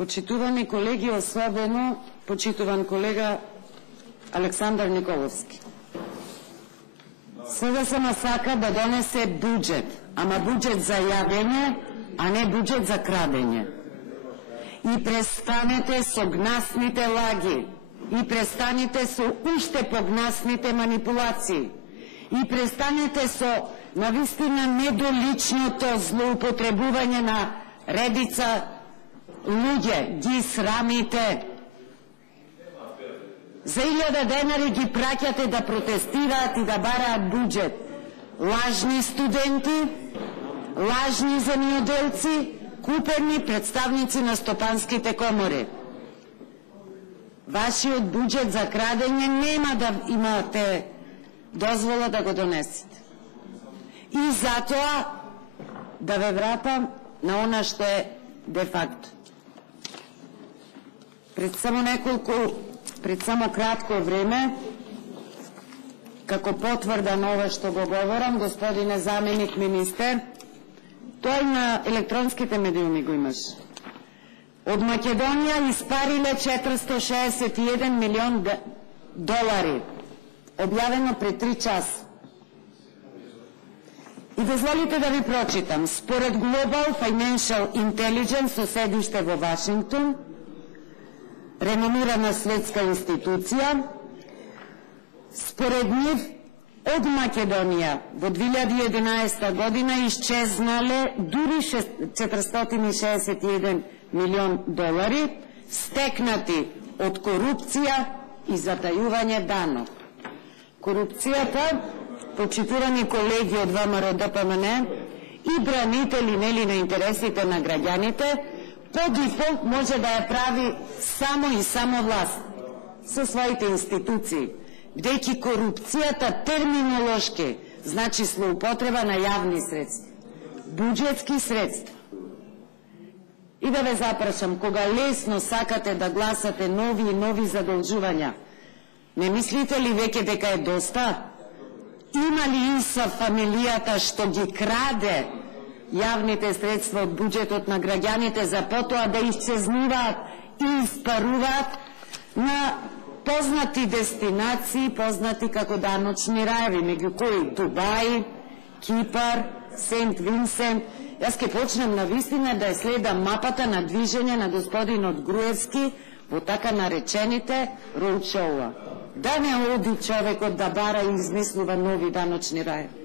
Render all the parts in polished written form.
Почитувани колеги, особено почитуван колега Александар Николовски. СДСМ сака да донесе буџет, ама буџет за јадење, а не буџет за крадење. И престанете со гнасните лаги, и престанете со уште погнасните манипулации, и престанете со навистина недоличното злоупотребување на редица луѓе, ги срамите. За 1000 денари ги праќате да протестираат и да бараат буџет. Лажни студенти, лажни земјоделци, купени представници на стопанските комори. Вашиот буџет за крадење нема да имате дозвола да го донесете. И затоа да ве вратам на она што е де факто. Пред само кратко време, како потврда на ова што го говорам, господине заменик министер, тој на електронските медиуми го имаш. Од Македонија испариле 461 милион долари, објавено пред 3 часа. И дозволите да ви прочитам. Според Global Financial Intelligence со седиште во Вашингтон, реномирана светска институција, според нив од Македонија во 2011 година исчезнале дури 461 милион долари, стекнати од корупција и затајување данок. Корупцијата, почитувани колеги од ВМРО-ДПМН и бранители нели на интересите на граѓаните, по дефолт може да ја прави само и само власт со своите институции, бидејќи корупцијата терминолошки значи злоупотреба на јавни средства, буџетски средства. И да ве запрашам, кога лесно сакате да гласате нови и нови задолжувања, не мислите ли веќе дека е доста? Има ли ИСА фамилијата што ги краде јавните средства од буџетот на граѓаните за потоа да исчезнуваат и испаруваат на познати дестинации, познати како даночни раеви, меѓу кои Дубај, Кипар, Сент Винсент. Јас ке почнем на вистина да следам мапата на движење на господинот Груевски во така наречените роудшоуа. Да не оди човекот да бара и измислува нови даночни раеви.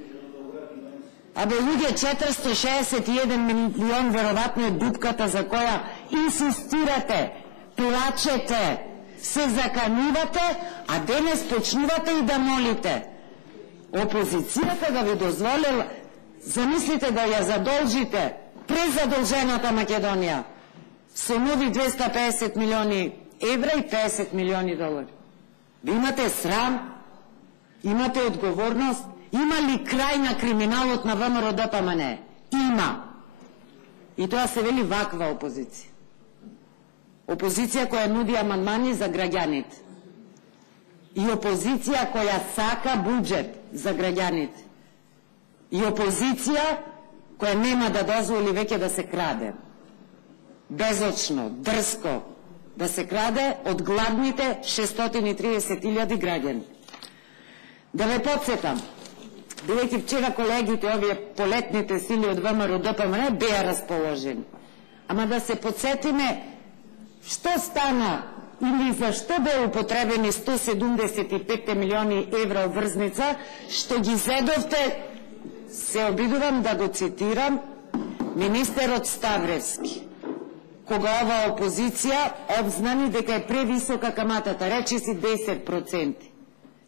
Абе, луѓе, 461 милион веројатно е дупката за која инсистирате, плачете, се заканувате, а денес почнувате и да молите. Опозицијата да ви дозволила, замислите да ја задолжите презадолжената Македонија со нови 250 милиони евра и 50 милиони долари. Ви имате срам, имате одговорност. Има ли крај на криминалот на ВМРО-ДПМН? Има. И тоа се вели ваква опозиција. Опозиција која нуди амандмани за граѓаните. И опозиција која сака буџет за граѓаните. И опозиција која нема да дозволи веќе да се краде. Безочно, дрско да се краде од гладните 630.000 граѓани. Да ве подсетам, бидејќи вчера колегите, овие полетните сили од ВМРО-ДПМН беа расположени. Ама да се подсетиме што стана или зашто беа употребени 175 милиони евра врзница, што ги зедовте, се обидувам да го цитирам, министерот Ставревски. Кога оваа опозиција обзнани дека е превисока каматата, речи си 10%.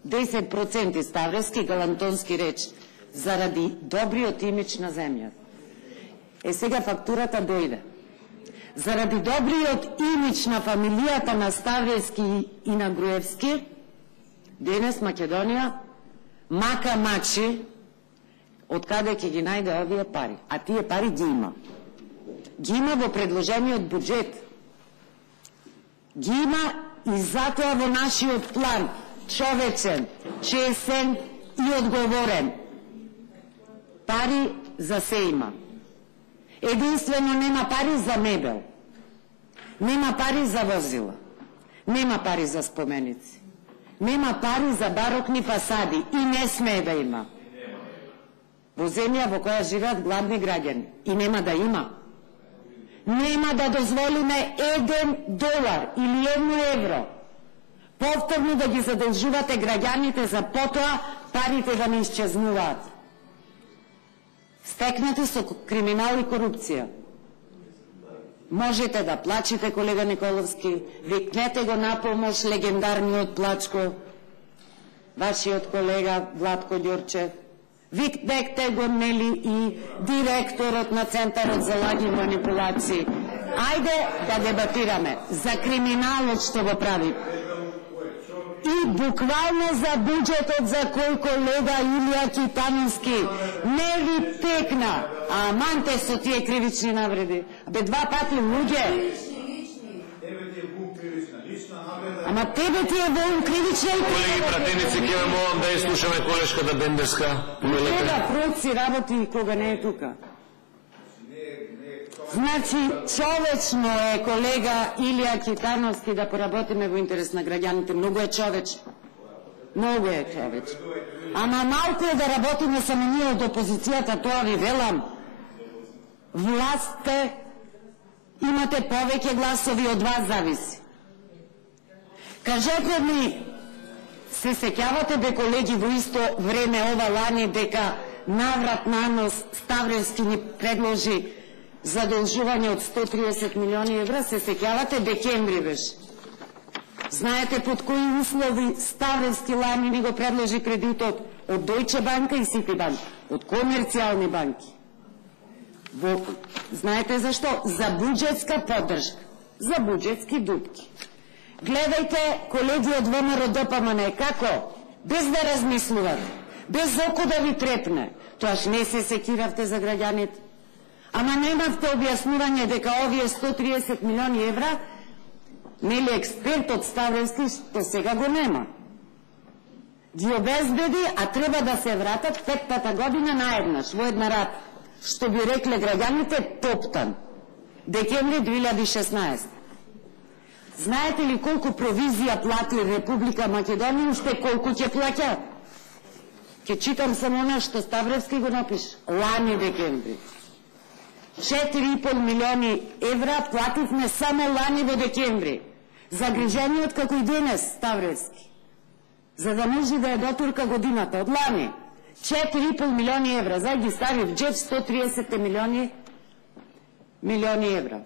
10% Ставревски галантонски реч, заради добриот имидж на земјата. Сега фактурата дојде. Заради добриот имидж на фамилијата на Ставревски и на Груевски, денес Македонија мака мачи од каде ќе ги најде овие пари. А тие пари ги има. Ги има во предложениот буџет. Ги има и затоа во нашиот план, човечен, чесен и одговорен. Пари за се има. Единствено нема пари за мебел. Нема пари за возила, нема пари за споменици, нема пари за барокни фасади и не смее да има. Во земја во која живеат гладни граѓани и нема да има. Нема да дозволиме $1 или €1 повторно да ги задолжувате граѓаните за потоа парите да не исчезнуваат. Стекнати со криминал и корупција. Можете да плачите, колега Николовски, викнете го на помош легендарниот Плачко, вашиот колега Владко Ѓурчев, викнете го, нели, и директорот на Центарот за лаги и манипулации. Ајде да дебатираме за криминалот што го прави. И буквално за буџетот за кој колега Илија Китановски не ви текна, а аманте со тие кривични навреди. Бе, 2 пати луѓе. Ама тебе ти е волн кривична и... Колеги пратеници, ќе ве молам да изслушаме колешката Бендерска. Тега проци работи кога не е тука. Значи, човечно е, колега Илија Китановски, да поработиме во интерес на граѓаните. Многу е човечно. Многу е човечно. Ама малку е да работиме само ние од опозицијата, тоа ви велам. Властте, имате повеќе гласови, од вас зависи. Кажете ми, се сеќавате де колеги во исто време ова лани дека наврат на нос Ставревски ни предложи задолжување од 130 милиони евра, се сеќавате, декември беше. Знаете под кои услови Ставревски лани ни го предложи кредитот од Дојче банка и Ситибанк, од комерцијални банки. Знаете зашто? За буџетска поддршка, за буџетски дупки. Гледајте, колеги од ВМРО ДПМН, како? Без да размислувате, без око да ви трепне, тоаш не се секиравте за граѓаните. Ама немавте објаснување дека овие 130 милиони евра, нели експертот Ставревски, што сега го нема, ги обезбеди, а треба да се вратат 5-та година наеднаш, во една рат, што би рекле граѓаните топтан, декември 2016. Знаете ли колку провизија плати Република Македонија, уште колку ќе плаќа? Ќе читам само она што Ставревски го напише, лани декември. 4,5 милиони евра плативме само лани во декември. Загрижениот како и денес Ставревски. За да може да ја дотурка годината од лани. 4,5 милиони евра. Зај ги стави в джеб 130 милиони евра.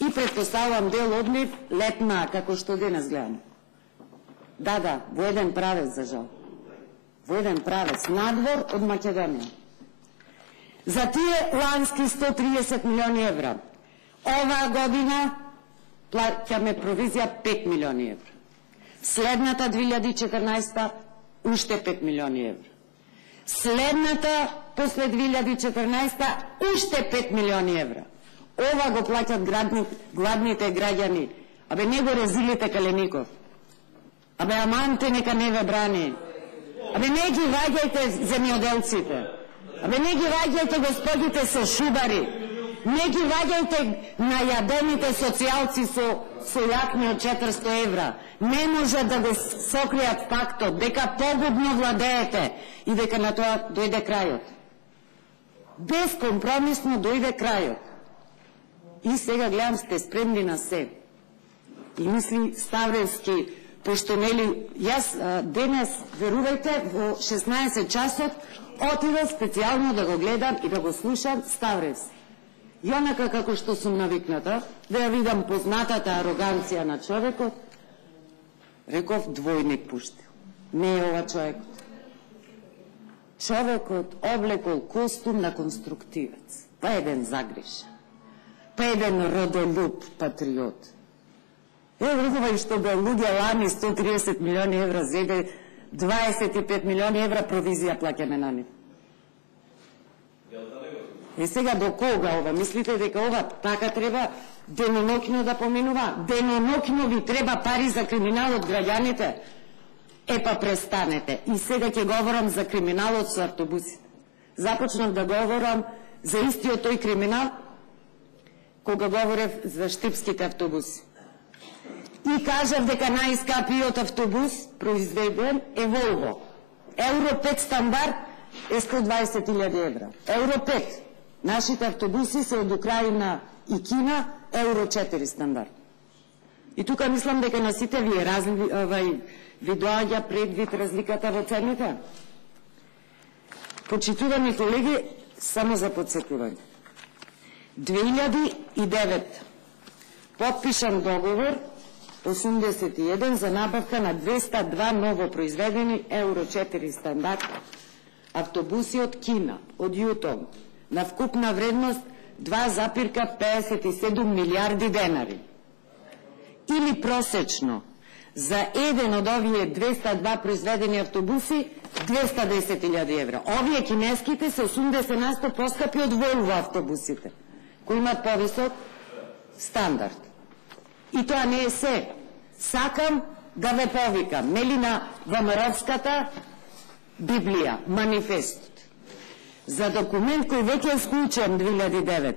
И предпоставувам дел од нив летна, како што денес гледам. Да, во еден правец, за жал. Во еден правец, надвор од Македонија. За тие лански 130 милиони евра. Оваа година плаќаме провизија 5 милиони евра. Следната 2014 уште 5 милиони евра. Следната после 2014 уште 5 милиони евра. Ова го плаќат гладните граѓани. Абе не го резилите Калеников. Абе аманте нека не ве брани. Абе не ги ваѓајте земјоделците. Абе не ги ваѓајте господите со шубари. Не ги ваѓајте најадените социјалци со јакни од 400 евра. Не може да го сокријат фактот дека погубно владеете и дека на тоа дојде крајот. Безкомпромисно дојде крајот. И сега гледам сте спремни на се. И мисли Ставревски, пошто нели, јас денес, верувајте, во 16 часот отидов специјално да го гледам и да го слушам Ставревски. И онака како што сум навикната, да ја видам познатата ароганција на човекот, реков двојник пуштил. Не е ова човекот. Човекот облекол костум на конструктивец. Па еден загрешен. Па еден родолюб патриот. Рекова и што бе луѓе лани 130 милиони евра зеде, 25 милиони евра провизија плаќаме на нив. И сега до кога ова? Мислите дека ова така треба деноноќно да поминува? Деноноќно ви треба пари за криминалот граѓаните? Па престанете. И сега ќе говорам за криминалот со автобусите. Започнав да говорам за истиот тој криминал кога говорев за штипските автобуси. И кажав дека најскапиот автобус произведен е Volvo. Евро 5 стандард е 120.000 евра. Евро 5. Нашите автобуси се од Украина и Кина, Евро 4 стандард. И тука мислам дека на сите вие ви доаѓа предвид разликата во цените. Почитувани колеги, само за подсетување. 2009 подпишан договор 81 за набавка на 202 ново произведени Евро 4 стандард автобуси од Кина, од Јутон, на вкупна вредност 2,57 милиарди денари. Или просечно за еден од овие 202 произведени автобуси 210.000 евра. Овие кинеските се 80% поскапи од Volvo автобусите, кои имат повисок стандард. И тоа не е се. Сакам да ве повикам, нели на ВМРО-вската Библија, манифестот, за документ кој веќе е склучен 2009.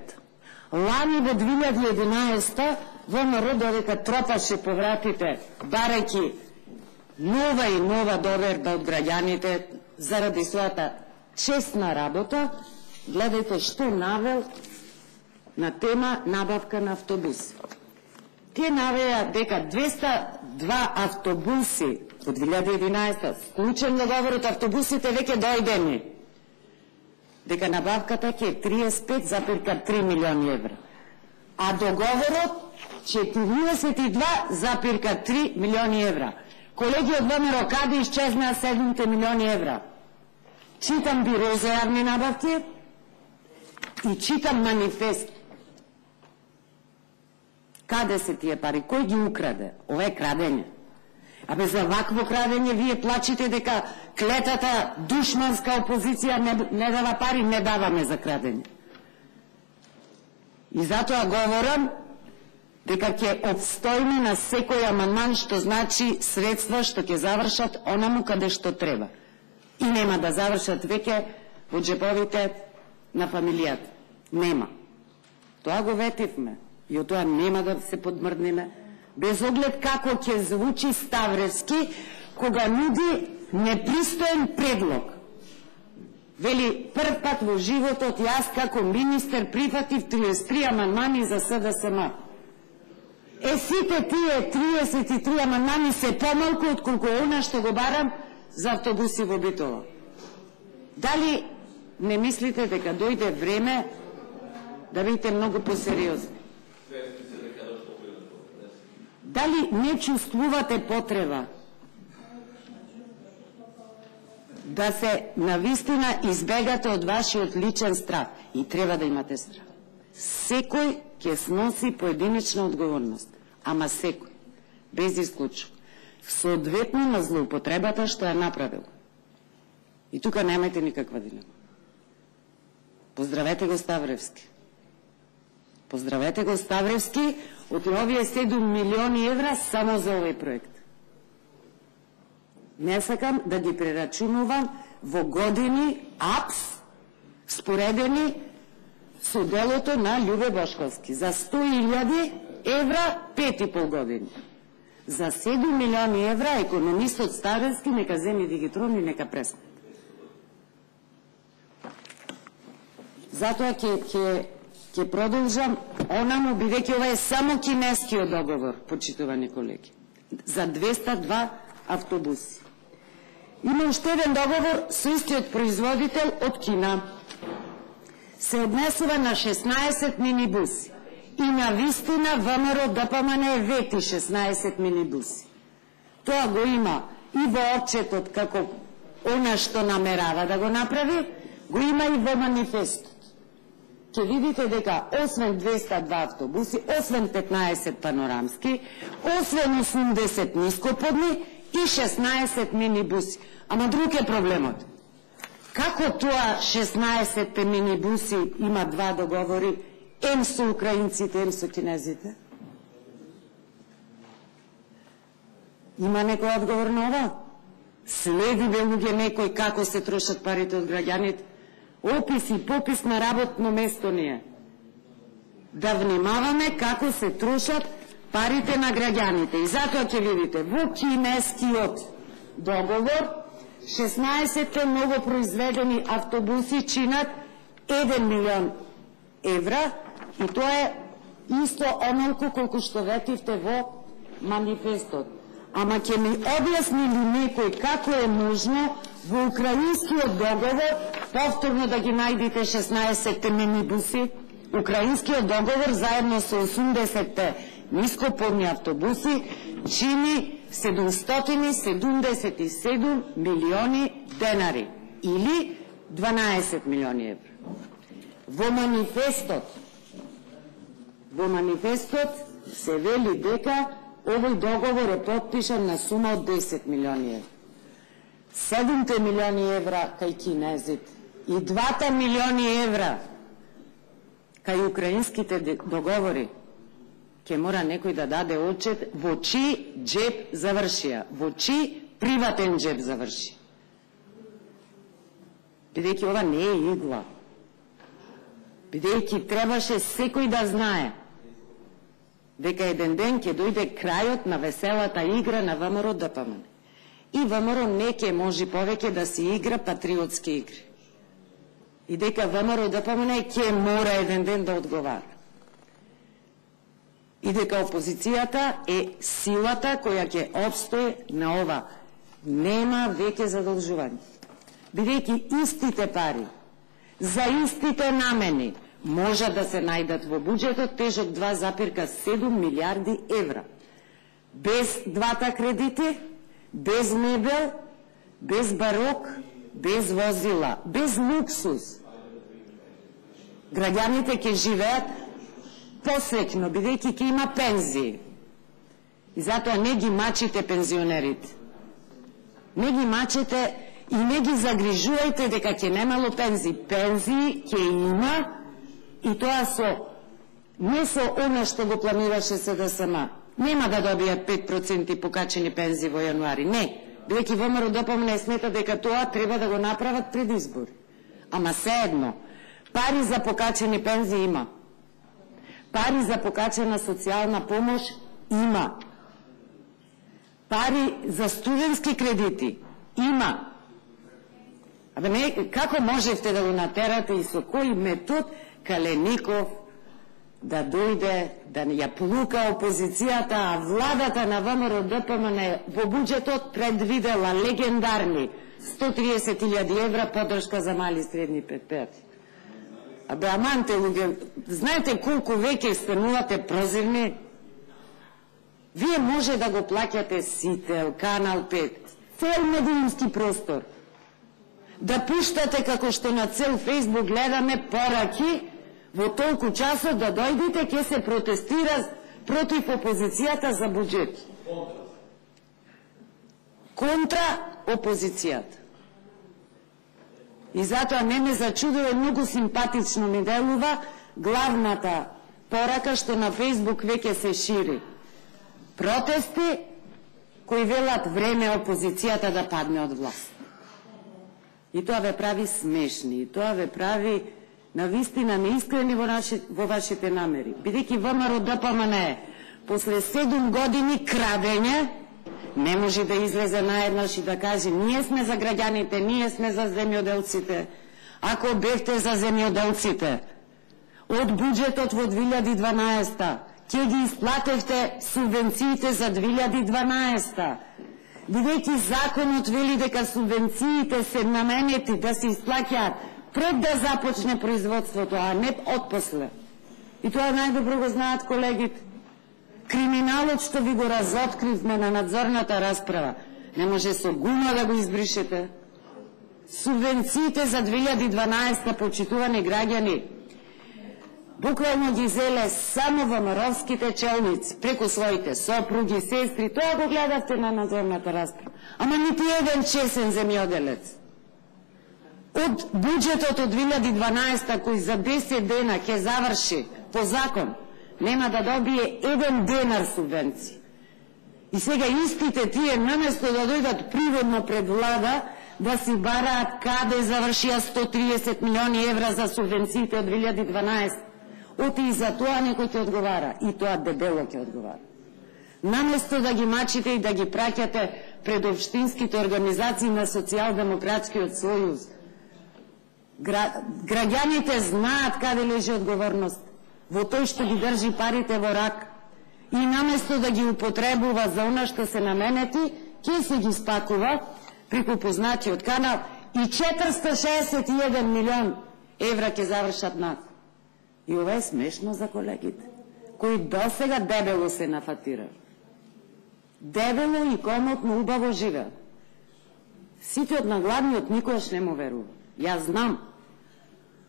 Лани во 2011 ВМРО додека тропаше повратите, барајќи нова и нова доверба од граѓаните заради својата честна работа, гледајте што навел на тема набавка на автобуси. Тие навеа дека 202 автобуси од 2011 склучен договорот, автобусите веќе дојдени, дека набавката ќе е 35,3 милиони евра, а договорот 42,3 милиони евра. Колеги од ВМРО, каде исчезнаа 7 милиони евра? Читам биро за јавни набавки и читам манифест. Каде се тие пари? Кој ги украде? Ова е крадење. Абе за вакво крадење вие плачите дека клетата душманска опозиција не дава пари, не даваме за крадење. И затоа говорам дека ќе обстоиме на секој амандман, што значи средства што ќе завршат онаму каде што треба. И нема да завршат веќе во джеповите на фамилијата. Нема. Тоа го ветивме. И од тоа нема да се подмрднеме, без оглед како ќе звучи Ставревски, кога нуди непристоен предлог. Вели, прв пат во животот јас како министер прифатив 33 амандмани за СДСМ. Сите тие 33 амандмани се помалку отколку она што го барам за автобуси во Битола. Дали не мислите дека дојде време да бидете многу посериозни? Дали не чувствувате потреба да се навистина избегате од вашиот личен страх? И треба да имате страх. Секој ќе сноси поединечна одговорност, ама секој, без исклучок, соодветно на злоупотребата што ја направил. И тука немајте никаква дилема. Поздравете го Ставревски. Поздравете го Ставревски од овие 7 милиони евра само за овој проект. Не сакам да ги прерачунувам во години апс споредени со делото на Љубе Бошковски. За 100.000 евра 5,5 години. За 7 милиони евра економистот Ставревски нека земи дигитрон и нека пресне. Затоа ќе продолжам онаму, бидејќи ова е само кинескиот договор, почитувани колеги, за 202 автобуси. Има уште еден договор со истиот производител од Кина. Се однесува на 16 минибуси. И на вистина ВМРО ДПМН вети 16 минибуси. Тоа го има и во отчетот како она што намерава да го направи, го има и во манифестот. Ќе видите дека освен 202 автобуси, освен 15 панорамски, освен 80 нископодни и 16 минибуси. Ама друг е проблемот. Како тоа 16 минибуси има два договори, ем со украинците, ем со кинезите? Има некој одговор на ова? Следи бе луѓе некој како се трошат парите од граѓаните? Опис и попис на работно место ни е. Да внимаваме како се трошат парите на граѓаните. И затоа ќе видите во кинескиот договор 16 новопроизведени автобуси чинат 1 милион евра и тоа е исто онолку колку што ветивте во манифестот. Ама ќе ми објасни ли некој како е можно во украинскиот договор повторно да ги најдите 16 минибуси? Украинскиот договор заедно со 80 нископодни автобуси чини 777 милиони денари или 12 милиони евра. Во манифестот се вели дека овој договор е потпишан на сума од 10 милиони евра. 7 милиони евра кај кинезите и 2 милиони евра кај украинските договори, ќе мора некој да даде отчет во чиј джеб завршија, во чиј приватен джеб заврши. Бидејќи ова не е игла. Бидејќи требаше секој да знае дека еден ден ќе дојде крајот на веселата игра на ВМРО ДПМН. И ВМРО не ќе може повеќе да си игра патриотски игри. И дека ВМРО ДПМН ќе мора еден ден да одговара. И дека опозицијата е силата која ќе обстои на ова. Нема веќе задолжување. Бидејќи истите пари за истите намени може да се најдат во буџетот тежок 2,7 милиарди евра. Без двата кредити, без мебел, без барок, без возила, без луксус. Граѓаните ќе живеат посреќно, бидејќи ќе има пензии. И затоа не ги мачите пензионерите. Не ги мачите и не ги загрижувајте дека ќе немало пензии. Пензии ќе има и тоа не со оно што го планираше СДСМ. Нема да добијат 5% покачени пензии во јануари. Не, бидејќи ВМРО ДПМН смета дека тоа треба да го направат пред избори. Ама седно, пари за покачени пензии има. Пари за покачена социјална помош има. Пари за студентски кредити има. Абе не, како можевте да го натерате и со кој метод Калеников да дојде, да ја плука опозицијата, а владата на ВМРО ДПМН во буџетот предвидела легендарни 130.000 евра поддршка за мали и средни предпријатија. Абе, аманте луѓе, знаете колку веќе станувате прозирни? Вие може да го плаќате Сител, Канал 5, цел медиумски простор. Да пуштате како што на цел Фейсбук гледаме пораки, во толку часот да дојдете ќе се протестира против опозицијата за буџет. Контра опозицијата. И затоа не ме зачудува, многу симпатично ми делува главната порака што на Фейсбук веќе се шири. Протести кои велат време опозицијата да падне од власт. И тоа ве прави смешни, и тоа ве прави навистина неискрени во вашите намери. Бидејќи ВМРО ДПМН после 7 години крадење не може да излезе наеднаш и да каже ние сме за граѓаните, ние сме за земјоделците. Ако бевте за земјоделците, од буџетот во 2012 ќе ги исплатевте субвенциите за 2012. Бидејќи законот вели дека субвенциите се наменети да се исплаќаат пред да започне производството, а не отпосле. И тоа најдобро го знаат колегите. Криминалот што ви го разоткривме на надзорната расправа, не може со гума да го избришете. Субвенциите за 2012, почитувани граѓани, буквално ги зеле само ВМРО-вските челници, преку своите сопруги, сестри, тоа го гледавте на надзорната расправа. Ама нити еден чесен земјоделец. Од буџетот од 2012 кој за 10 дена ќе заврши по закон, нема да добие 1 денар субвенција. И сега истите тие, наместо да дојдат приводно пред влада, да си бараат каде завршија 130 милиони евра за субвенциите од 2012. Оти и за тоа некој ќе одговара. И тоа дебело ќе одговара. наместо да ги мачите и да ги праќате пред општинските организации на Социјалдемократскиот сојуз. Граѓаните знаат каде лежи одговорност, во тој што ги држи парите во рак, и наместо да ги употребува за она што се наменети, ќе се ги спакува преку познатиот канал и 461 милион евра ќе завршат над. И ова е смешно за колегите, кои досега дебело се нафатира. Дебело и комотно убаво живе. Ситиот на гладниот никош не му верува. Јас знам.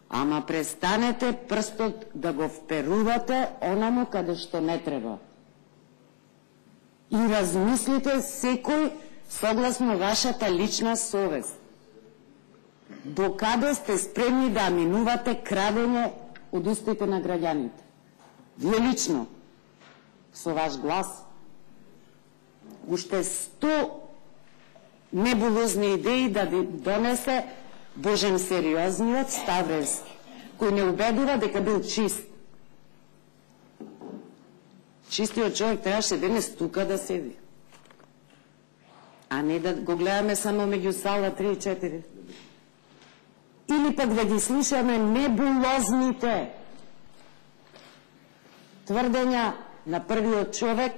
Ама престанете прстот да го вперувате онаму каде што не треба. И размислите секој согласно вашата лична совест. Докаде сте спремни да минувате крадење од устите на граѓаните? Вие лично, со ваш глас. Уште 100 небулозни идеи да ви донесе Божен сериозниот Ставревски, кој не убедува дека бил чист. Чистиот човек требаше денес тука да седи, а не да го гледаме само меѓу сала 3 и 4. Или пак да ги слушаме небулозните тврдења на првиот човек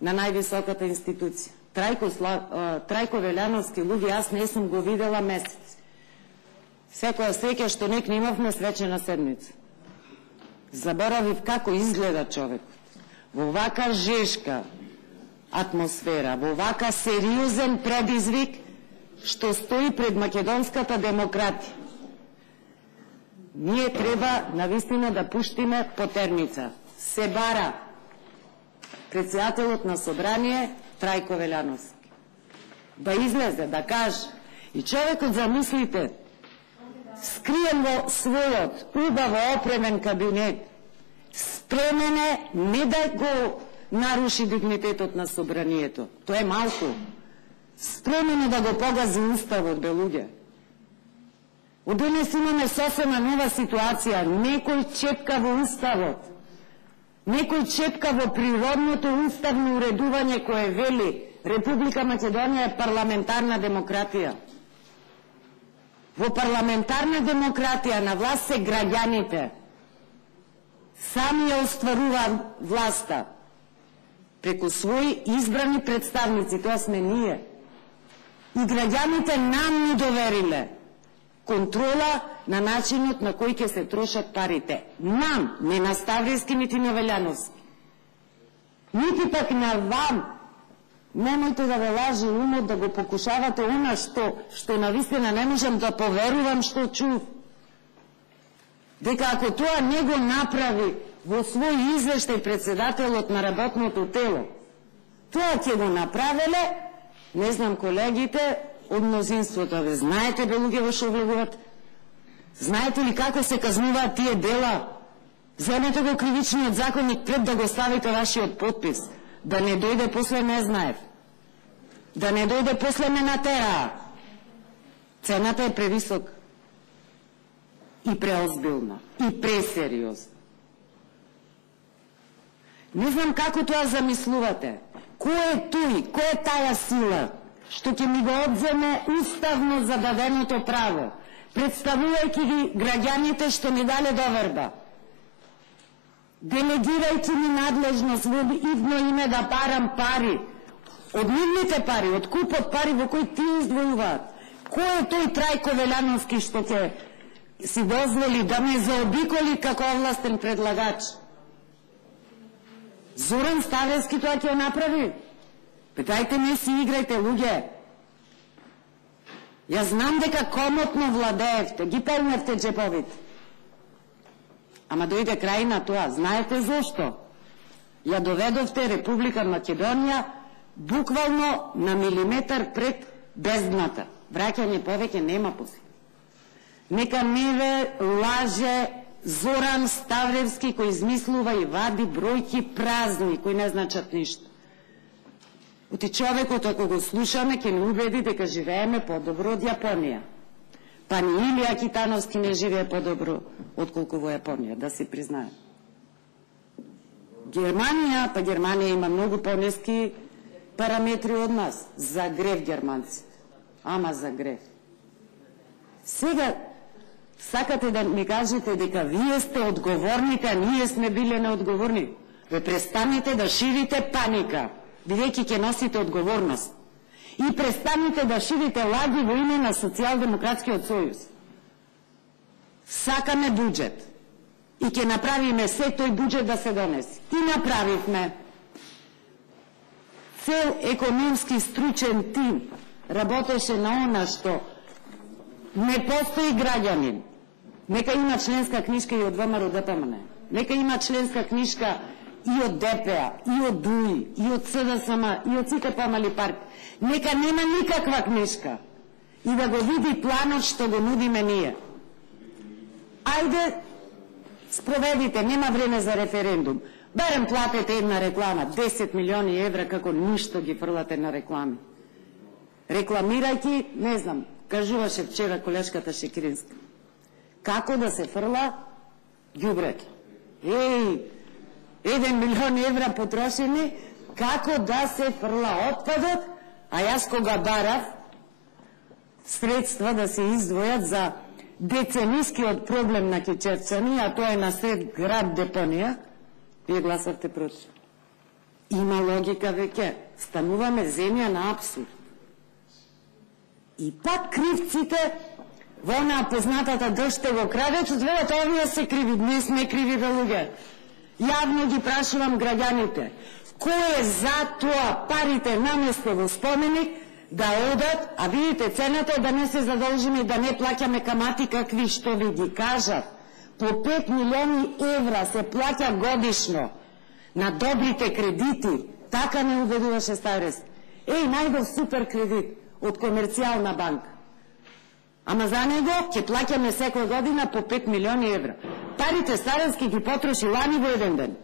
на највисоката институција. Трајко Велјановски, луѓе, јас не сум го видела месец. Секоја среќа што нек не имавме свечена седмица. Заборавив како изгледа човекот. Во вака жешка атмосфера, во вака сериозен предизвик што стои пред македонската демократија. Ние треба навистина да пуштиме потерница. Се бара председателот на собрание Трајко Велјановски да излезе, да каже. И човекот, замислите, скриен во својот убаво опремен кабинет, спремен е не да го наруши дигнитетот на собранието. Тоа е малку. Спремен е да го погази уставот, бе луѓе. Од денес имаме сосема нова ситуација. Некој чепка во уставот. Некој чепка во природното уставно уредување кое вели Република Македонија е парламентарна демократија. Во парламентарна демократија на власт се граѓаните. Сами ја остварува власта преку своји избрани представници, тоа сме ние. И граѓаните нам ни довериле контрола на начинот на кој ќе се трошат парите. Нам, не на Ставриевски, нити на Велјановски. Нити пак на вам. Немојте да ве лажи умот, да го покушавате она што навистина не можам да поверувам што чув. Дека ако тоа не го направи во свој извештај председателот на работното тело, тоа ќе го направеле, не знам колегите од мнозинството. Ве знаете, бе луѓе, во што влегуват? Знаете ли како се казнуваат тие дела? Земете го кривичниот законник пред да го ставите вашиот подпис. Да не дојде после не знаев. Да не дојде после ме натераа. Цената е превисока. И преозбилна. И пресериозна. Не знам како тоа замислувате. Кој е тој, кој е таа сила што ќе ми го одземе уставно зададеното право, представувајќи ги граѓаните што ми дале доверба, делегирајќи ми надлежност во идно име да парам пари, од нивните пари, од купот пари во кој ти издвојуваат. Кој е тој Трајко Велјановски што ќе си дозволи да ме заобиколи како овластен предлагач? Зоран Ставевски тоа ќе направи? Питајте, не си играјте, луѓе. Јас знам дека комотно владеевте, ги пълневте джеповите. Ама дојде крај на тоа. Знаете зошто? Ја доведовте Република Македонија буквално на милиметар пред бездната. Враќање повеќе нема после. Нека не ве лаже Зоран Ставревски, кој измислува и вади бројки празни, кои не значат ништо. Оти човекот, ако го слушаме, ќе не убеди дека живееме подобро од Јапонија. Па ни Илија Китановски не живее подобро отколку во Јапонија, да си признаем. Германија, па Германија има многу понески параметри од нас. За грев германците. Ама за грев. Сега, сакате да ми кажете дека вие сте одговорника, ние сме биле неодговорни. Ве престанете да ширите паника, бидејќи ќе носите одговорност. И престанете да ширите лаги во име на Социјалдемократскиот сојуз. Сакаме буџет. И ќе направиме се тој буџет да се донеси. И направивме. Цел економски стручен тим работеше на она што не постои граѓанин. Нека има членска книжка и од ВМРО ДПМН. Нека има членска книжка и од ДПА, и од ДУИ, и од СДСМ, и од сите помали партии. Нека нема никаква книжка и да го види планот што го нудиме ние. Ајде, спроведите, нема време за референдум. Барем платете една реклама, 10 милиони евра, како ништо ги фрлате на реклами. Рекламирајќи, не знам, кажуваше вчера колешката Шекиринска, како да се фрла ѓубрето. 1 милион евра потрошени, како да се фрла отпадот, а јас кога барав средства да се издвојат за деценискиот проблем на кичевчани, а тоа е на сред град депонија, вие гласавте против. Има логика веќе, стануваме земја на апсурд. И пак кривците во онаа познатата држте го крадецот, велат овие се криви, не сме криви луѓе. Јавно ги прашувам граѓаните, кој е за тоа парите наместо во споменик да одат, а видите цената е да не се задолжиме и да не плаќаме камати какви што ви ги кажат. По 5 милиони евра се плаќа годишно на добрите кредити. Така не убедуваше Ставрес. Најдов супер кредит од комерцијална банка. Ама за него ќе плаќаме секоја година по 5 милиони евра. Парите Ставрески ги потроши лани во еден ден.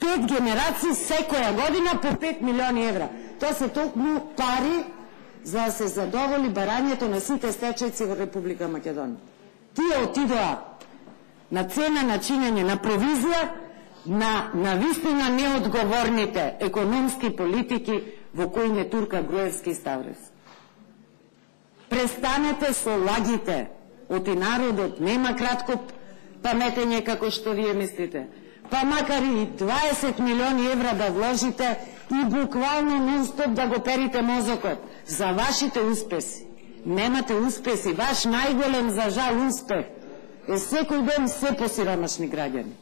5 генерации секоја година по 5 милиони евра. Тоа се толку пари за да се задоволи барањето на сите стечајци во Република Македонија. Тие отидоа на цена на чинење на провизија на вистина неодговорните економски политики во кои не турка Груевски и Ставрес. Престанете со лагите. Оти народот нема кратко паметење како што вие мислите. Па макар и 20 милиони евра да вложите и буквално нон-стоп да го перите мозокот за вашите успеси. Немате успеси, ваш најголем за жал успех е секој ден се посиромашни граѓани.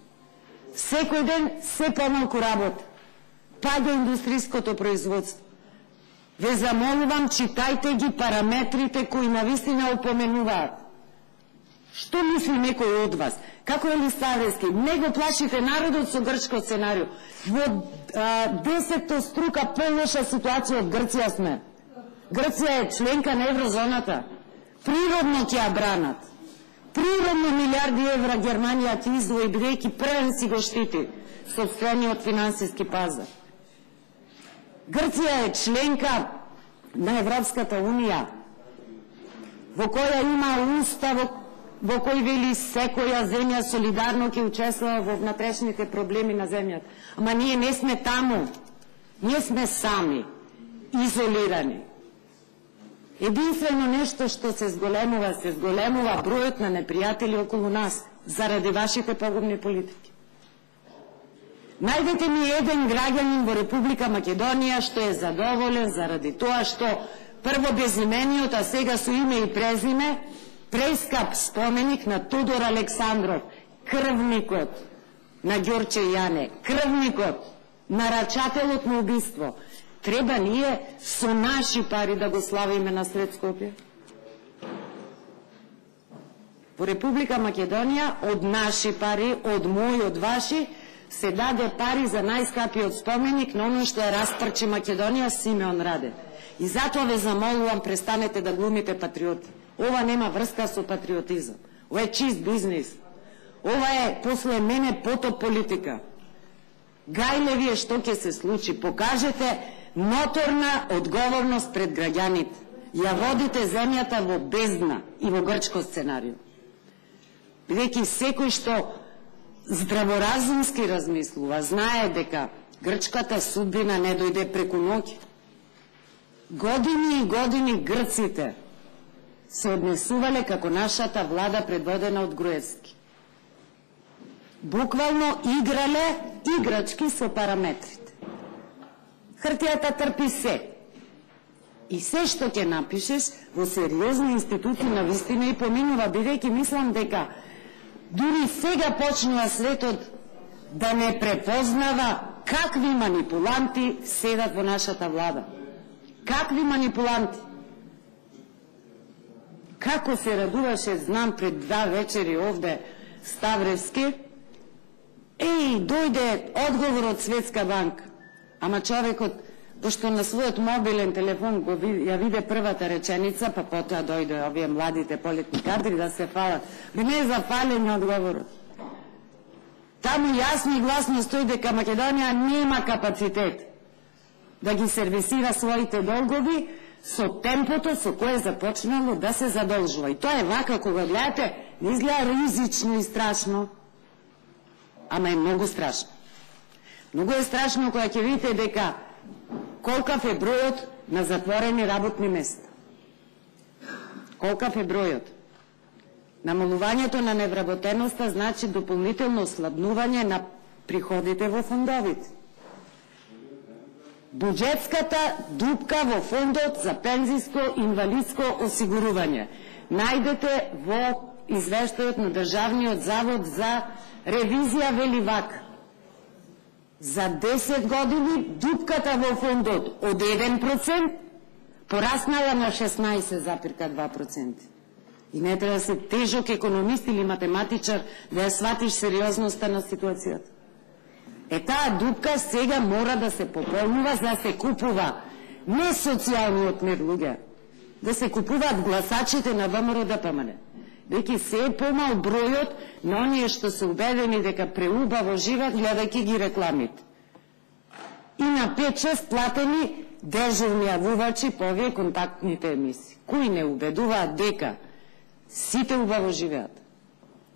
Секој ден се помалку работа. Паѓа индустријското производство. Ве замолувам, читајте ги параметрите кои навистина опоменуваат. Што мисли некој од вас? Како е ли Ставрески? Не го плашите народот со грчко сценарио. Во 10 струка полоша ситуација од Грција сме. Грција е членка на еврозоната. Природно ќе ја бранат. Природно милиарди евра Германија ќе издвои, бидејќи првен си го штити сопствениот финансиски пазар. Грција е членка на Европската унија, во која има устав во кој вели секоја земја солидарно ќе учествува во внатрешните проблеми на земјата. Ама ние не сме таму. Ние сме сами, изолирани. Единствено нешто што се зголемува бројот на непријатели околу нас, заради вашите пагубни политики. Најдете ми еден граѓанин во Република Македонија што е задоволен заради тоа што прво безимениот, а сега со име и презиме, прескап споменик на Тодор Александров, крвникот на Ѓорче Јане, крвникот, нарачателот на убиство. Треба ние со наши пари да го славиме на сред Скопје? Во Република Македонија од наши пари, од мои, од ваши, се даде пари за најскапиот споменик на оно што е растрчи Македонија, Симеон Раде. И затоа ве замолувам, престанете да глумите патриоти. Ова нема врска со патриотизам. Ова е чист бизнис. Ова е после мене потоп политика. Гајле вие што ќе се случи. Покажете ноторна одговорност пред граѓаните. Ја водите земјата во бездна и во грчко сценарио. Бидејќи секој што здраворазумски размислува, знае дека грчката судбина не дојде преку ноќ. Години и години грците се однесувале како нашата влада предводена од Груевски. Буквално играле играчки со параметрите. Хартијата трпи се. И се што ќе напишеш во сериозни институции на вистина и поминува, бидејќи мислам дека дури сега почнува светот да не препознава какви манипуланти седат во нашата влада. Какви манипуланти? Како се радуваше, знам, пред 2 вечери овде Ставревски, дојде одговор од Светска банка. Ама човекот, пошто на својот мобилен телефон ја виде првата реченица, па потоа дојде овие младите полетни кадри да се фалат. Не е за фалење одговорот. Таму јасно и гласно стои дека Македонија нема капацитет да ги сервисира своите долгови со темпото со кое започнало да се задолжува. И тоа е вака, кога гледате, не изгледа ризично и страшно, ама е многу страшно. Многу е страшно кога ќе видите дека колкав е бројот на затворени работни места. Колкав е бројот? Намалувањето на невработеноста значи дополнително ослабнување на приходите во фондовите. Буџетската дупка во фондот за пензиско инвалидско осигурување. Најдете во извештајот на Државниот завод за ревизија вели вака. За 10 години дупката во фондот од 1% пораснала на 16,2%. И не треба да се тежок економист или математичар да ја сватиш сериозноста на ситуацијата. Таа дупка сега мора да се пополнува, за да се купува не социјалниот мир, луѓе, да се купуваат гласачите на ВМРО-ДПМН. Веќе се е помал бројот на оние што се убедени дека преубаво живеат гледајќи ги рекламите. И на 5-6 платени дежурни јавувачи по овие контактните емисии, кои не убедуваат дека сите убаво живеат.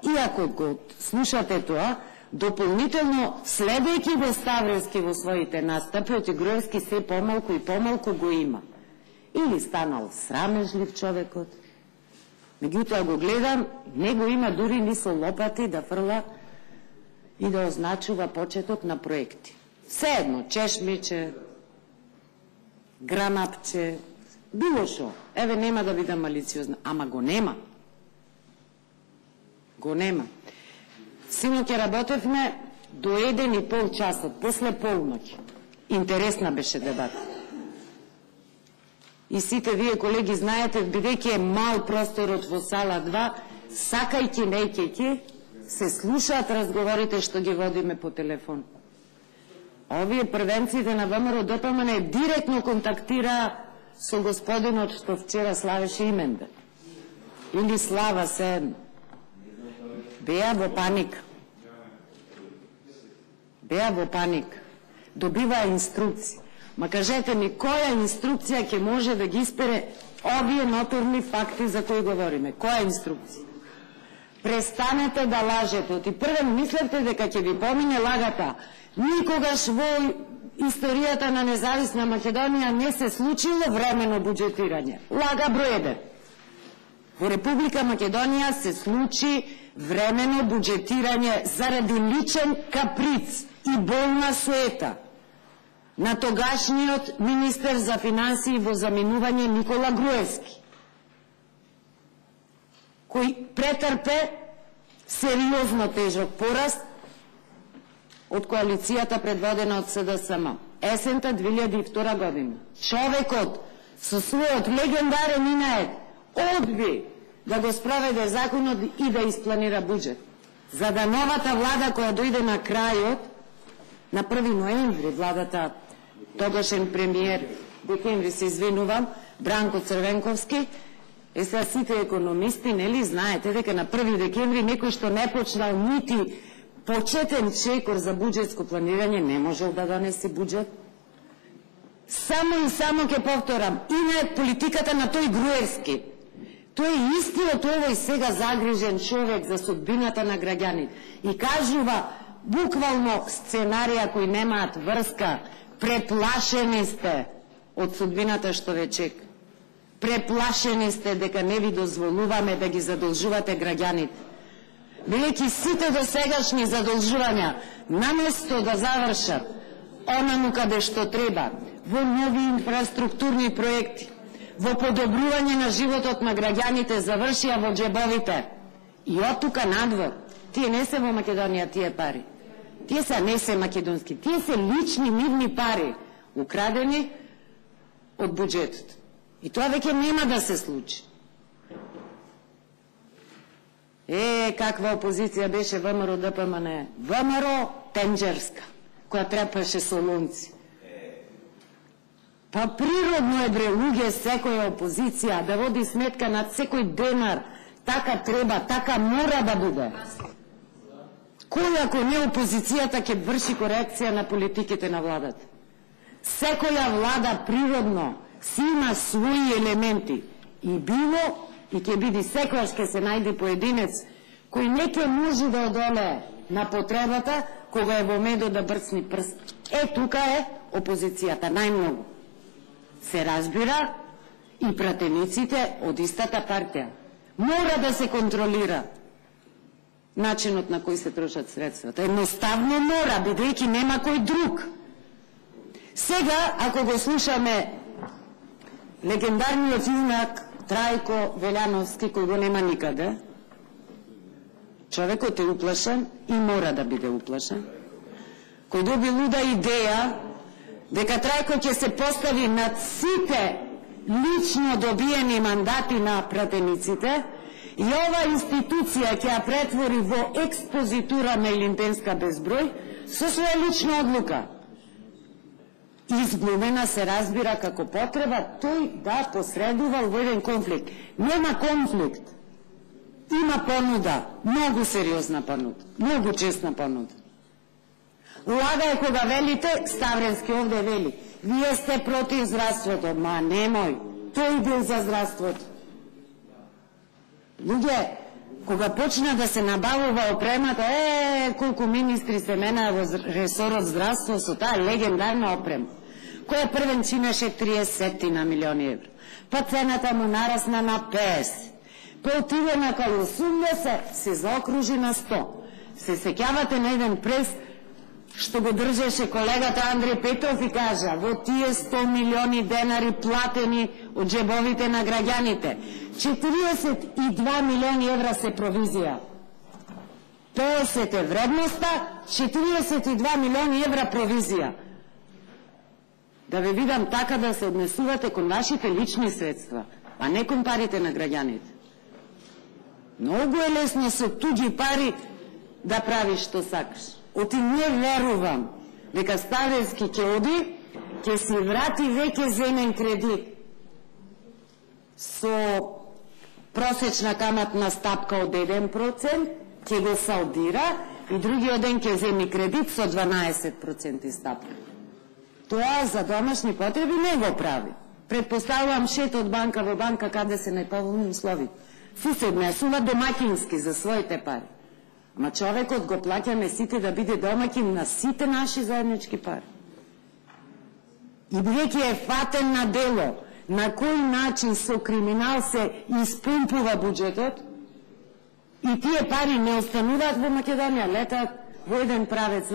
И ако го слушате тоа, дополнително следејќи го Ставревски во своите настапи, оти Груевски се помалку и помалку го има. Или станал срамежлив човекот. Меѓутоа го гледам, не го има дури ни со лопати да фрла и да означува почеток на проекти. Седно, чешмиче, гранапче, било шо. Еве, нема да бидам малициозна, ама го нема. Го нема. Синоќ работевме до 1,5 часот, после полноќ. Интересна беше дебата. И сите вие, колеги, знаете, бидејќи е мал просторот во сала 2, сакајќи, нејќејќи, се слушаат разговорите што ги водиме по телефон. Овие првенците на ВМРО-ДПМН директно контактира со господинот што вчера славеше именда. Или Слава се беа во паника. Беа во паника. Добиваа инструкции. Ма кажете ми, која инструкција ќе може да ги испере овие ноторни факти за кои говориме? Која инструкција? Престанете да лажете. Оти првен мислевте дека ќе ви помине лагата. Никогаш во историјата на независна Македонија не се случило времено буџетирање. Лага број 1. Во Република Македонија се случи времено буџетирање заради личен каприц и болна суета на тогашниот министер за финансии во заминување Никола Груевски, кој претрпе сериозно тежок пораст од коалицијата предводена од СДСМ. Есента 2002 година. Човекот со својот легендарен инает одби да го спроведе законот и да испланира буџет. За да новата влада која дојде на крајот, на 1 ноември, владата тогашен премиер, декември се извинувам, Бранко Црвенковски, сега сите економисти, нели знаете дека на 1 декември некој што не почнал нити почетен чекор за буџетско планирање не можел да донесе буџет. Само и само ќе повторам, инајат политиката на тој Груевски. Тој е истиот овој сега загрижен човек за судбината на граѓаните. и кажува буквално сценарија кои немаат врска. Преплашени сте од судбината што ве чека. Преплашени сте дека не ви дозволуваме да ги задолжувате граѓаните. Бидејќи сите досегашни задолжувања, наместо да завршат онаму каде што треба, во нови инфраструктурни проекти, во подобрување на животот на граѓаните, завршија во џебовите. И од тука надвор, тие не се во Македонија тие пари. Тие се не се македонски, тие се лични нивни пари, украдени од буџетот. И тоа веќе нема да се случи. Каква опозиција беше ВМРО ДПМН? ВМРО тенџерска, која трепаше солунци. Па природно е, бре, луѓе, секоја опозиција да води сметка над секој денар. Така треба, така мора да биде. Кој ако не опозицијата ќе врши корекција на политиките на владата? Секоја влада природно си има своји елементи. И било, и ќе биде секојаш ќе се најде поединец кој не ќе може да одолее на потребата кога е во медо да брцни прст. Тука е опозицијата најмногу. Се разбира и пратениците од истата партија. Мора да се контролира начинот на кој се трошат средствата. Едноставно мора, бидејќи нема кој друг. Сега, ако го слушаме легендарниот юнак Трајко Велјановски, кој го нема никаде, човекот е уплашен и мора да биде уплашен, кој доби луда идеја дека Трајко ќе се постави над сите лично добиени мандати на пратениците и ова институција ќе ја претвори во експозитура на Илинденска безброј со своја лична одлука. Изглумена се разбира како потреба тој да посредува во еден конфликт. Нема конфликт. Има понуда, многу сериозна понуда, многу честна понуда. Лага е кога велите, Ставренски овде вели, вие сте против здравството. Ма немој, тој бил за здравството. Луѓе, кога почна да се набавува опремата, колку министри се менаа во ресорот здравство со таа легендарна опрема, која првен чинеше 30 милиони евра. Па цената му нарасна на 50. Па отиде на кај 80, се заокружи на 100. Се сеќавате на еден прес што го држеше колегата Андреј Петров и кажа, во тие 100 милиони денари платени од џебовите на граѓаните, 42 милиони евра се провизија. 50 е вредноста, 42 милиони евра провизија. Да ве видам така да се однесувате кон вашите лични средства, а не кон парите на граѓаните. Многу е лесно со туѓи пари да правиш што сакаш. Оти не верувам дека Ставренски ќе оди, ќе си врати веќе земен кредит со просечна каматна стапка од 1%, ќе го салдира и другиот ден ќе земи кредит со 12% стапка. Тоа за домашни потреби не го прави. Предпоставувам шет од банка во банка каде се најповолни услови. Си се однесува домакински за своите пари. Ама човекот го плаќаме сите да биде домакин на сите наши заеднички пари. И бидејќи е фатен на дело, на кој начин со криминал се испумпува буџетот, и тие пари не остануваат во Македонија, летат во еден правец.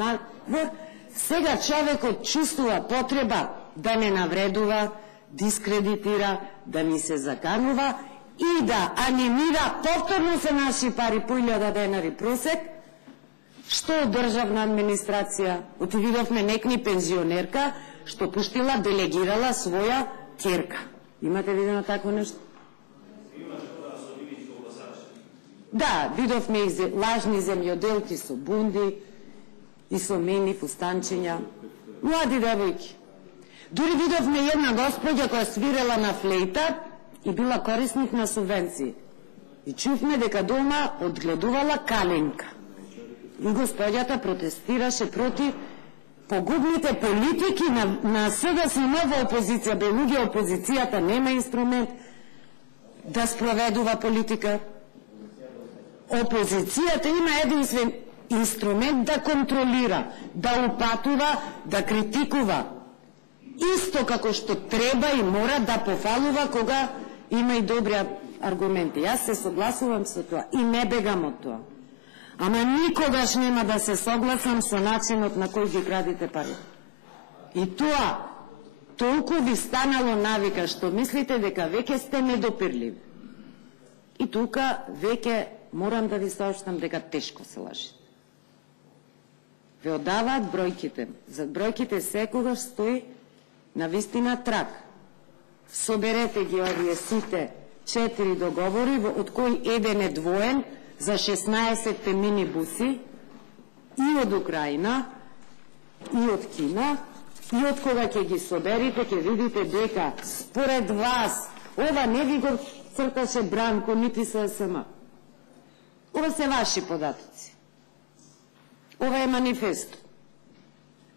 Сега човекот чувствува потреба да не навредува, дискредитира, да ни се заканува и да анимира повторно се наши пари по 1000 денари просек, што од државна администрација. Оти видовме некни пензионерка што пуштила, делегирала своја ќерка. Имате видено такво нешто? Да, видовме и лажни земјоделки со бунди и со мини, фустанчиња, млади девојки. Дури видовме една господја која свирела на флейта и била корисник на субвенции. И чувме дека дома одгледувала каленка. И господјата протестираше против погубните политики на СДСМ во опозиција. Бе, луѓе, опозицијата нема инструмент да спроведува политика. Опозицијата има единствен инструмент да контролира, да упатува, да критикува, исто како што треба и мора да пофалува кога има и добри аргументи. Јас се согласувам со тоа и не бегам од тоа. Ама никогаш нема да се согласам со начинот на кој ги крадите пари. И тоа толку ви станало навика што мислите дека веќе сте недопирливи. И тука веќе морам да ви сообштам дека тешко се лажите. Ве одаваат бројките. Зад бројките секогаш стои навистина траг. Соберете ги овие сите 4 договори, од кои еден е двоен за 16 минибуси и од Украина, и од Кина, и од кога ќе ги соберите, ќе видите дека според вас, ова не ви го црташе Бранко, нити ССМ. Ова се ваши податоци. Ова е манифесто.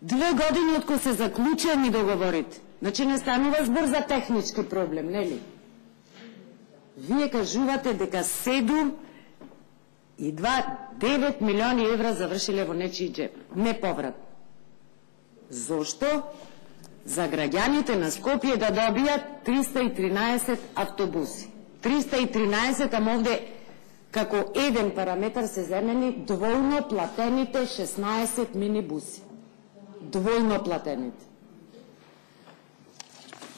2 години од кои се заклучени договорите. Значи не станува збор за технички проблем, нели? Вие кажувате дека 9 милиони евра завршиле во нечiji джеб. Неповратно. Зошто? За граѓаните на Скопје да добијат 313 автобуси. 313, ама овде како еден параметар се земени двојно платените 16 минибуси. Двојно платените.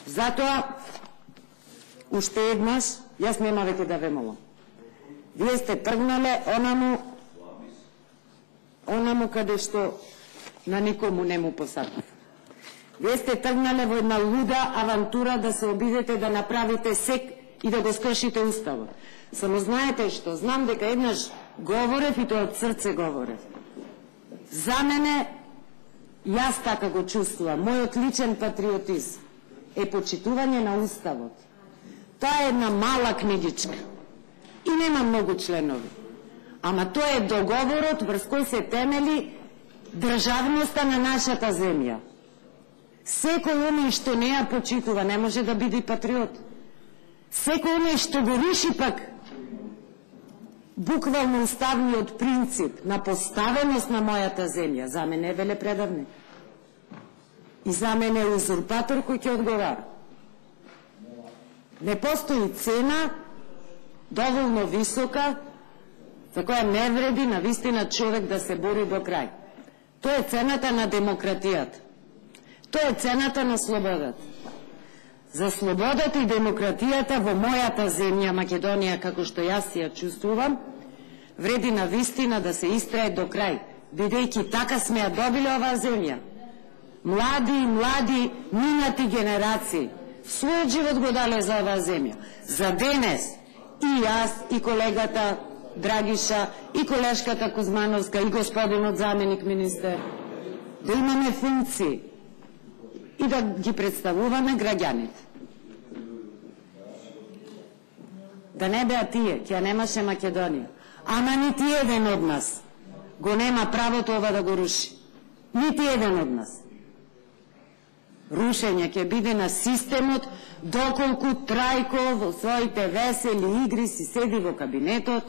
Затоа, уште еднаш, јас нема веќе да ве молам. Вие сте тргнале онаму каде што на никому не му посакав. Вие сте тргнале во една луда авантура да се обидете да направите сек и да го скршите уставот. Само знаете што, знам дека еднаш говорев и тоа од срце говорев. За мене, јас така го чувствувам, мојот личен патриотизм е почитување на уставот. Тоа е една мала книгичка и нема многу членови. Ама тоа е договорот врз кој се темели државноста на нашата земја. Секој оној што не ја почитува не може да биде патриот. Секој оној што го руши пак буквално уставниот принцип на поставеност на мојата земја, за мене е велепредавник. И за мене е узурпатор кој ќе одговара. Не постои цена доволно висока за која не вреди на вистина човек да се бори до крај. Тоа е цената на демократијата. Тоа е цената на слободата. За слободата и демократијата во мојата земја Македонија, како што јас ја чувствувам, вреди на вистина да се истрае до крај, бидејќи така сме ја добили оваа земја. Млади, минати генерации, својот живот го дале за оваа земја. За денес и јас, и колегата Драгиша, и колешката Кузмановска, и господинот заменик министер, да имаме функции и да ги представуваме граѓаните. Да не беа тие, ќе немаше Македонија. Ама нити еден од нас го нема правото ова да го руши. Нити еден од нас. Рушење ќе биде на системот доколку Трајко во своите весели игри си седи во кабинетот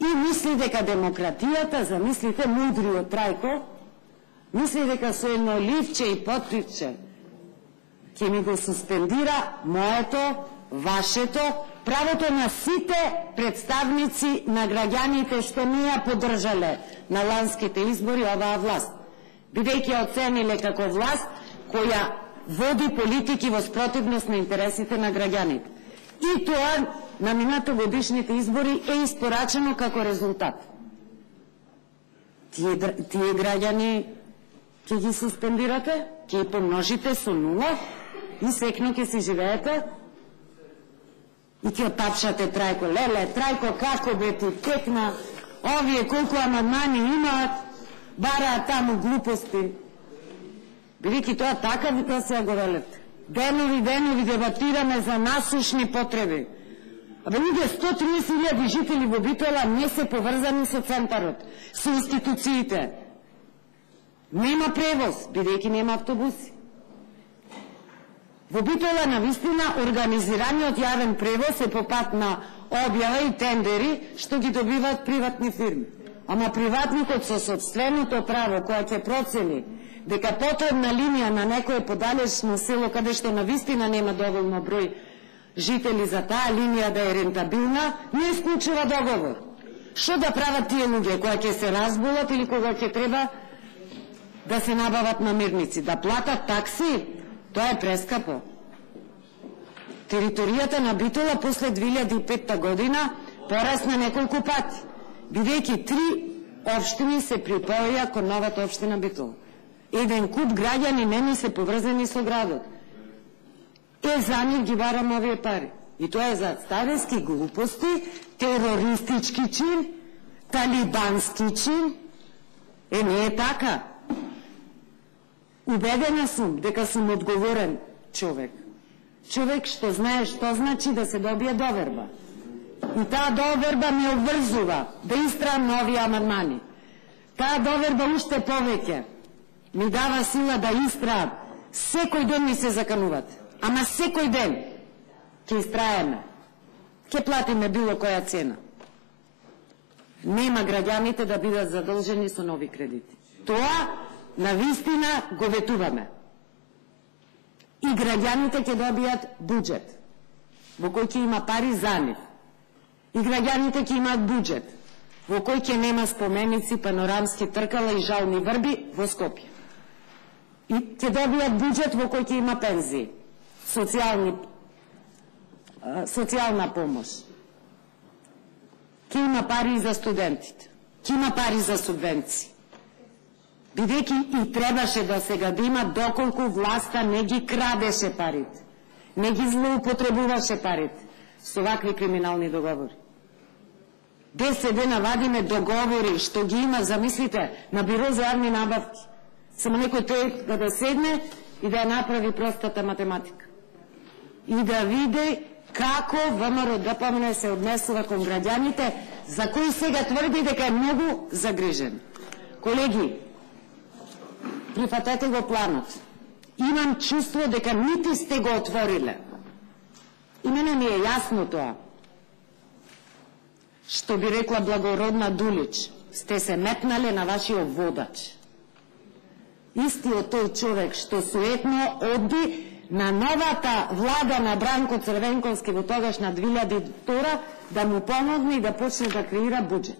и мисли дека демократијата, замислите мудриот Трајко, мисли дека со едно ливче и подписче ќе ми го суспендира моето, вашето, правото на сите представници на граѓаните што ми ја поддржале на ланските избори оваа власт, бидејќи ја оцениле како власт која води политики во спротивност на интересите на граѓаните. И тоа на минатогодишните избори е испорачено како резултат. Тие граѓани ќе ги суспендирате, ќе ги помножите со 0 и секно ќе си живеете и ќе тапшате Трајко. Леле, Трајко, како бе ти текна, овие колку амандмани имаат, бараат таму глупости. Бидејќи тоа така ви тоа се го велете. Денови дебатираме за насушни потреби. Абе, луѓе, 130.000 жители во Битола не се поврзани со центарот, со институциите. Нема превоз, бидејќи нема автобуси. Во Битола, навистина, организираниот јавен превоз е по пат на објава и тендери што ги добиваат приватни фирми. Ама приватникот со сопственото право, која ќе процени дека потребна линија на некое подалечно село, каде што навистина нема доволно број жители за таа линија да е рентабилна, не исклучува договор. Што да прават тие луѓе која ќе се разболат или кога ќе треба да се набават намирници? Да платат такси? Тоа е прескапо. Територијата на Битола после 2005 година порасна неколку пати, бидејќи 3 општини се припоја кон новата општина Битола. Еден куп граѓани неми се поврзани со градот. За нив ги барам овие пари. И тоа е за старински глупости, терористички чин, талибански чин. Не е така. Убедена сум дека сум одговорен човек. Човек што знае што значи да се добие доверба. И таа доверба ме обврзува да истраам на овие амандмани. Таа доверба уште повеќе ми дава сила да истраам. Секој ден ми се закануват. Ама секој ден ќе истраеме. Ќе платиме било која цена. Нема граѓаните да бидат задолжени со нови кредити. Тоа навистина го ветуваме. И граѓаните ќе добијат буџет во кој ќе има пари за нив. И граѓаните ќе имаат буџет во кој ќе нема споменици, панорамски тркала и жални врби во Скопје. И ќе добијат буџет во кој ќе има пензии, социјална помош. Ќе има пари за студентите, ќе има пари за субвенции. Бидејќи и требаше до сега да има доколку власта не ги крадеше парите, не ги злоупотребуваше парите со вакви криминални договори. 10 дена вадиме договори што ги има, замислите, на Биро за јавни набавки. Само некој тој да седне и да ја направи простата математика. И да види како ВМРО ДПМН се однесува кон граѓаните, за кои сега тврди дека е многу загрижен. Колеги, прифатете го планот. Имам чувство дека нити сте го отвориле. И мене ми е јасно тоа. Што би рекла благородна Дулич, сте се метнале на вашиот водач. Истиот тој човек што суетно одби на новата влада на Бранко Црвенковски во тогашна 2002 да му помогне и да почне да креира буџет.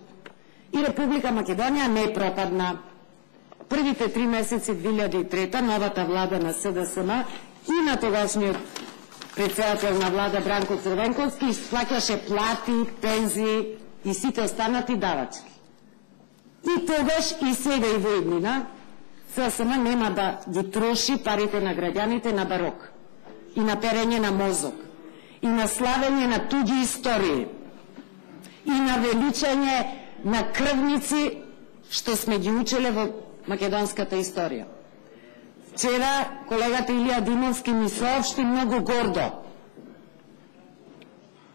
И Република Македонија не пропадна. Првите 3 месеци 2003 новата влада на СДСМ и на тогашниот председател на влада Бранко Црвенковски исплаќаше плати, пензии и сите останати давачки. И тогаш и сега и во иднина СДСМ нема да ги троши парите на граѓаните на барок и на перење на мозок и на славење на туѓи истории и на величање на крвници што сме ги учеле во македонската историја. Вчера колегата Илија Димовски ми соопшти многу гордо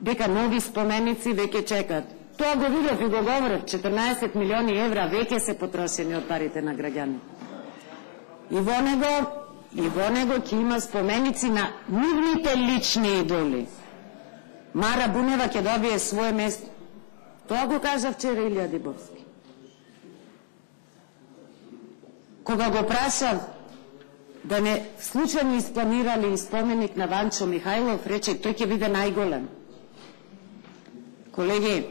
дека нови споменици веќе чекат. Тоа го видов и го говорев, 14 милиони евра веќе се потрошени од парите на граѓани. И во него ќе има споменици на нивните лични идоли. Мара Бунева ќе добие свое место. Тоа го кажа вчера Илија Димовски. Кога го прашав да не случајно испланирали споменик на Ванчо Михајлов, рече тој ќе биде најголем. Колеги,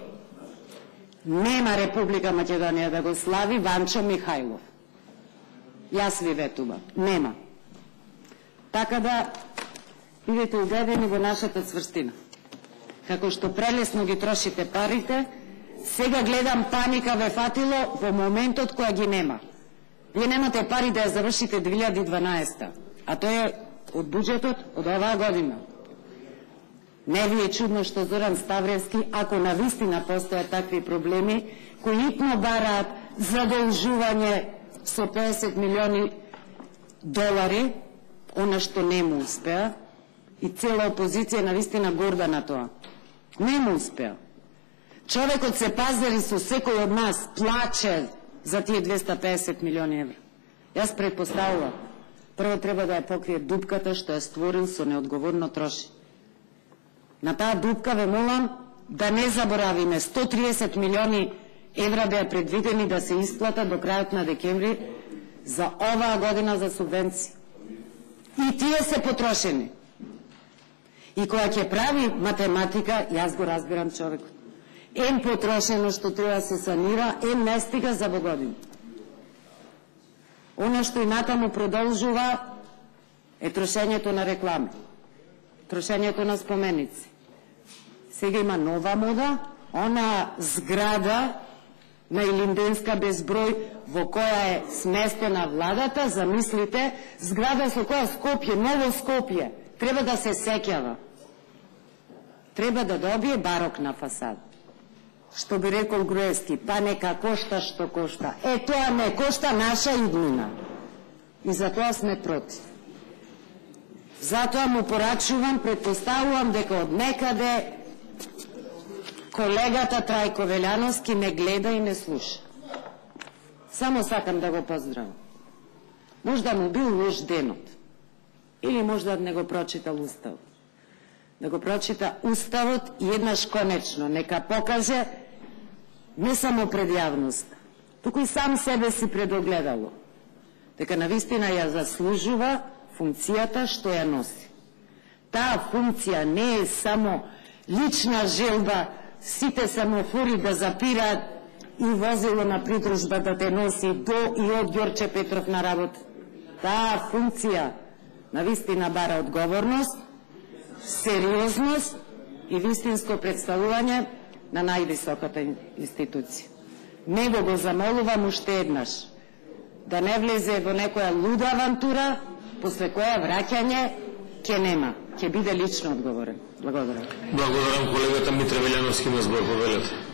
нема Република Македонија да го слави Ванчо Михајлов. Јас ви ветувам, нема. Така да бидете убедени во нашата цврстина. Како што прелесно ги трошите парите, сега гледам паника ве фатило во моментот која ги нема. Вие немате пари да ја завршите 2012, а тоа е од буџетот од оваа година. Не ви е чудно што Зоран Ставревски, ако навистина постојат такви проблеми, кои итно бараат задолжување со 50 милиони долари, она што не му успеа, и цела опозиција навистина горда на тоа. Не му успеа. Човекот се пазари со секој од нас, плаче за тие 250 милиони евра. Јас предпоставувам, прво треба да ја покрие дупката што ја створил со неодговорно троши. На таа дупка ве молам да не заборавиме 130 милиони евра беа предвидени да се исплата до крајот на декември за оваа година за субвенции. И тие се потрошени. И кога ќе прави математика, јас го разбирам човекот. Ем потрошено што треба да се санира, ем не стига за во година. Оно што и натаму продолжува е трошењето на реклами, трошењето на споменици. Сега има нова мода, она зграда на Илинденска безброј во која е сместена владата, замислите, зграда со која Скопје, ново Скопје, треба да се сеќава. Треба да добие барокна фасада. Што би рекол Груевски, па нека кошта што кошта. Тоа не кошта наша иднина. И затоа сме против. Затоа му порачувам, предпоставувам дека од некаде колегата Трајко Велјановски не гледа и не слуша. Само сакам да го поздравам. Можда му бил лош денот. Или можда не го прочитал Уставот. Да го прочита Уставот и еднаш конечно нека покаже не само пред јавност, туку и сам себе си предогледало, дека навистина ја заслужува функцијата што ја носи. Таа функција не е само лична желба сите семафори да запираат и возило на придружба да те носи до и од Ѓорче Петров на работа. Таа функција навистина бара одговорност, сериозност и вистинско представување на највисоката институција. Него го замолувам уште еднаш да не влезе во некоја луда авантура, после која враќање ќе нема, ќе биде лично одговорен. Благодарам. Благодарам колегата Митре Велјановски на збор, повелете.